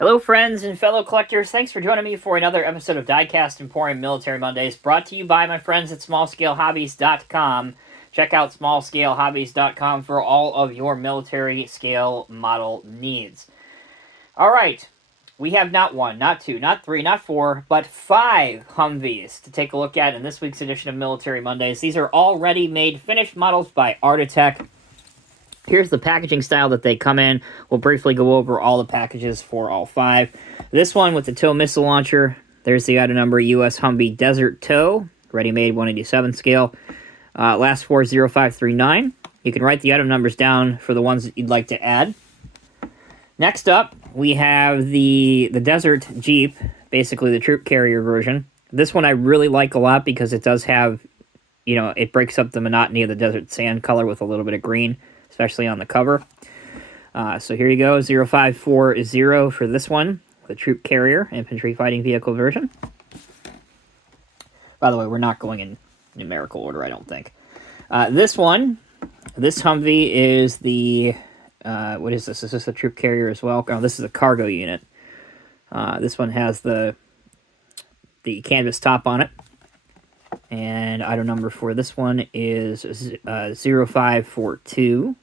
Hello, friends and fellow collectors. Thanks for joining me for another episode of Diecast Emporium Military Mondays, brought to you by my friends at SmallScaleHobbies.com. Check out SmallScaleHobbies.com for all of your military scale model needs. All right, we have not one, not two, not three, not four, but 5 Humvees to take a look at in this week's edition of Military Mondays. These are all ready-made finished models by Artitec. Here's the packaging style that they come in. We'll briefly go over all the packages for all 5. This one with the TOW missile launcher. There's the item number, US Humvee Desert TOW, ready-made 187 scale. Last 40539. You can write the item numbers down for the ones that you'd like to add. Next up, we have the Desert Jeep, basically the troop carrier version. This one I really like a lot because it does have, it breaks up the monotony of the desert sand color with a little bit of green, especially on the cover. So here you go, 0540 for this one, the troop carrier, infantry fighting vehicle version. By the way, we're not going in numerical order, I don't think. This Humvee is the, what is this? Is this a troop carrier as well? Oh, this is a cargo unit. This one has the canvas top on it. And item number for this one is 0542.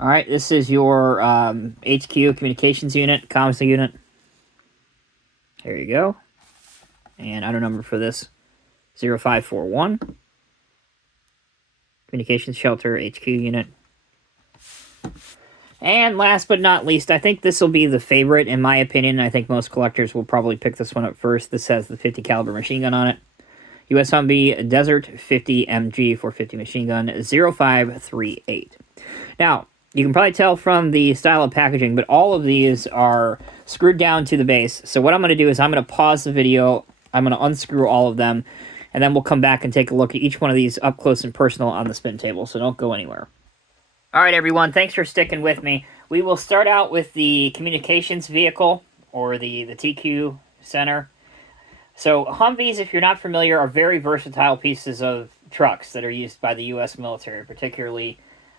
All right, this is your HQ communications unit, comms unit. There you go. And item number for this, 0541. Communications shelter, HQ unit. And last but not least, I think this will be the favorite, in my opinion. I think most collectors will probably pick this one up first. This has the 50 caliber machine gun on it. US Humvee Desert 50 MG 450 machine gun, 0538. Now, you can probably tell from the style of packaging, but all of these are screwed down to the base. So what I'm going to do is I'm going to pause the video, I'm going to unscrew all of them, and then we'll come back and take a look at each one of these up close and personal on the spin table, so don't go anywhere. All right, everyone, thanks for sticking with me. We will start out with the communications vehicle, or the TQ center. So Humvees, if you're not familiar, are very versatile pieces of trucks that are used by the U.S. military, particularly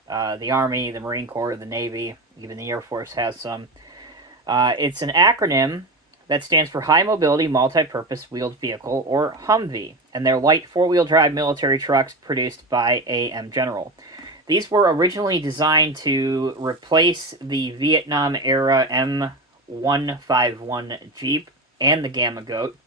the Army, the Marine Corps, the Navy, even the Air Force has some. It's an acronym that stands for High Mobility Multi-Purpose Wheeled Vehicle, or Humvee, and they're light four-wheel drive military trucks produced by AM General. These were originally designed to replace the Vietnam-era M151 Jeep and the Gamma Goat,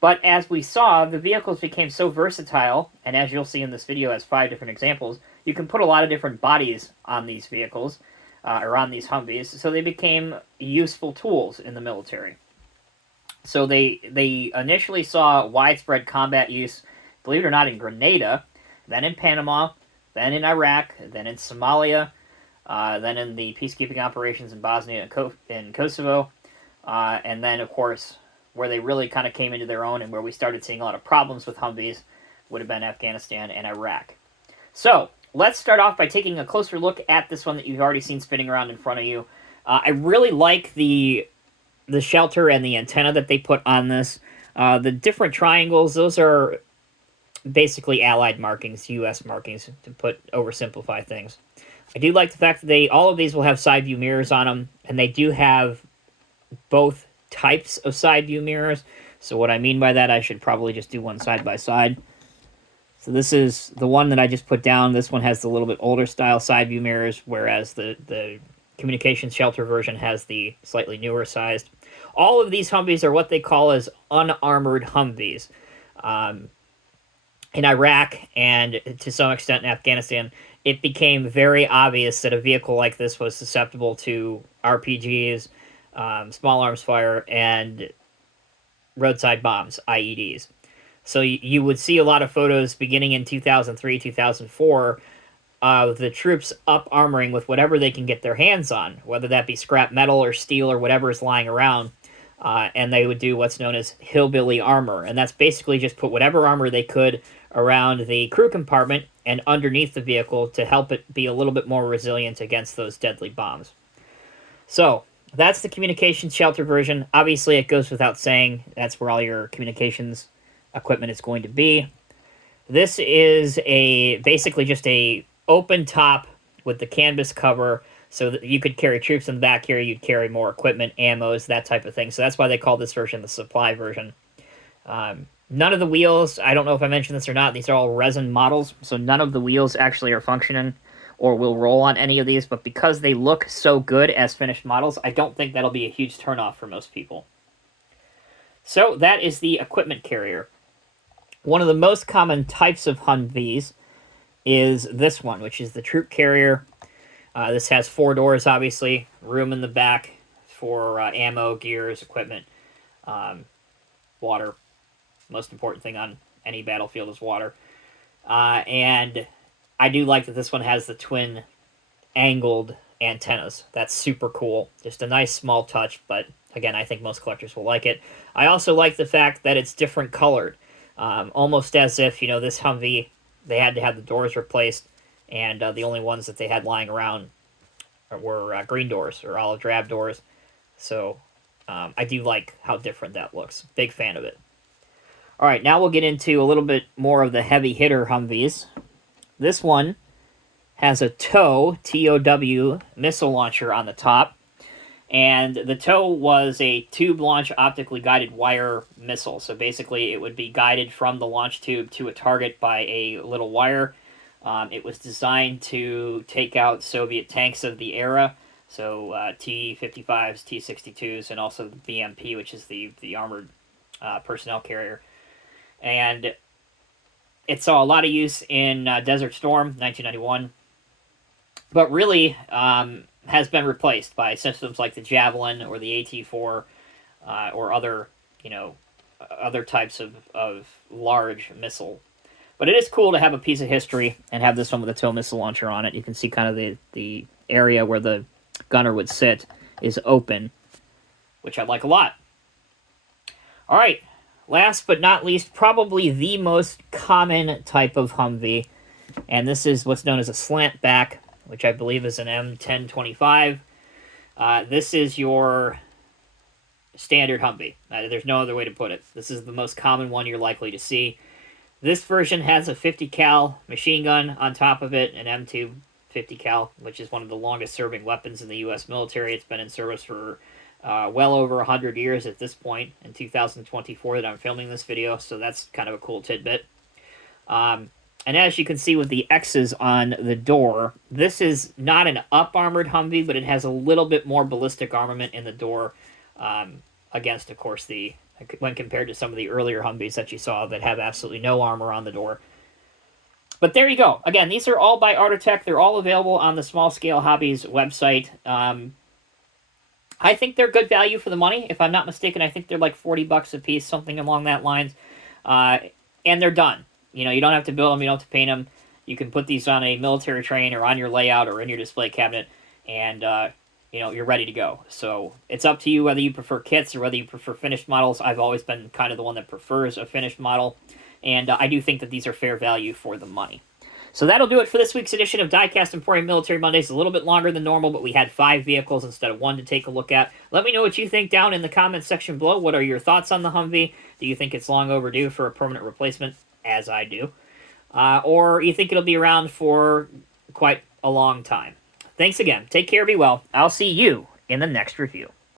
but as we saw, the vehicles became so versatile, and as you'll see in this video has 5 different examples, you can put a lot of different bodies on these vehicles, or on these Humvees, so they became useful tools in the military. So they initially saw widespread combat use, believe it or not, in Grenada, then in Panama, then in Iraq, then in Somalia, then in the peacekeeping operations in Bosnia and Kosovo, and then, of course, where they really kind of came into their own and where we started seeing a lot of problems with Humvees would have been Afghanistan and Iraq. So, let's start off by taking a closer look at this one that you've already seen spinning around in front of you. I really like the shelter and the antenna that they put on this. The different triangles, those are basically Allied markings, U.S. markings, to oversimplify things. I do like the fact that all of these will have side view mirrors on them, and they do have both types of side view mirrors. So what I mean by that, I should probably just do one side by side. So this is the one that I just put down. This one has the little bit older style side view mirrors, whereas the communications shelter version has the slightly newer sized. All of these Humvees are what they call as unarmored Humvees. In Iraq and to some extent in Afghanistan, it became very obvious that a vehicle like this was susceptible to RPGs, small arms fire, and roadside bombs, IEDs. So you would see a lot of photos beginning in 2003, 2004 of the troops up-armoring with whatever they can get their hands on, whether that be scrap metal or steel or whatever is lying around, and they would do what's known as hillbilly armor, and that's basically just put whatever armor they could around the crew compartment and underneath the vehicle to help it be a little bit more resilient against those deadly bombs. So, that's the communications shelter version. Obviously, it goes without saying, that's where all your communications equipment is going to be. This is basically just a open top with the canvas cover, So that you could carry troops in the back here, you'd carry more equipment, ammos, that type of thing. So that's why they call this version the supply version. None of the wheels, I don't know if I mentioned this or not, these are all resin models, so none of the wheels actually are functioning or will roll on any of these, but because they look so good as finished models, I don't think that'll be a huge turnoff for most people. So that is the equipment carrier. One of the most common types of Humvees is this one, which is the troop carrier. This has 4 doors, obviously, room in the back for ammo, gears, equipment, water. Most important thing on any battlefield is water. And I do like that this one has the twin angled antennas. That's super cool. Just a nice small touch, but again, I think most collectors will like it. I also like the fact that it's different colored. Almost as if, you know, this Humvee, they had to have the doors replaced, and the only ones that they had lying around were green doors or olive drab doors. So I do like how different that looks. Big fan of it. All right, now we'll get into a little bit more of the heavy hitter Humvees. This one has a TOW, T-O-W, missile launcher on the top. And the TOW was a tube launch optically guided wire missile. So basically it would be guided from the launch tube to a target by a little wire. It was designed to take out Soviet tanks of the era. So T-55s, T-62s, and also the BMP, which is the armored personnel carrier. And it saw a lot of use in Desert Storm, 1991. But really has been replaced by systems like the Javelin or the AT-4 or other, you know, other types of large missile. But it is cool to have a piece of history and have this one with a TOW missile launcher on it. You can see kind of the area where the gunner would sit is open, which I like a lot. All right, last but not least, probably the most common type of Humvee, and this is what's known as a slant back, which I believe is an M1025. This is your standard Humvee. There's no other way to put it. This is the most common one you're likely to see. This version has a 50 cal machine gun on top of it, an M2 50 cal, which is one of the longest serving weapons in the U.S. military. It's been in service for well over 100 years at this point, in 2024 that I'm filming this video, so that's kind of a cool tidbit. And as you can see with the X's on the door, this is not an up-armored Humvee, but it has a little bit more ballistic armament in the door against, of course, when compared to some of the earlier Humvees that you saw that have absolutely no armor on the door. But there you go. Again, these are all by Artitec. They're all available on the Small Scale Hobbies website. I think they're good value for the money. If I'm not mistaken, I think they're like $40 a piece, something along that lines. And they're done. You know, you don't have to build them, you don't have to paint them. You can put these on a military train or on your layout or in your display cabinet, and you know, you're ready to go. So it's up to you whether you prefer kits or whether you prefer finished models. I've always been kind of the one that prefers a finished model, and I do think that these are fair value for the money. So that'll do it for this week's edition of Diecast Emporium Military Mondays. A little bit longer than normal, but we had 5 vehicles instead of 1 to take a look at. Let me know what you think down in the comments section below. What are your thoughts on the Humvee? Do you think it's long overdue for a permanent replacement, as I do? Or you think it'll be around for quite a long time? Thanks again. Take care, be well. I'll see you in the next review.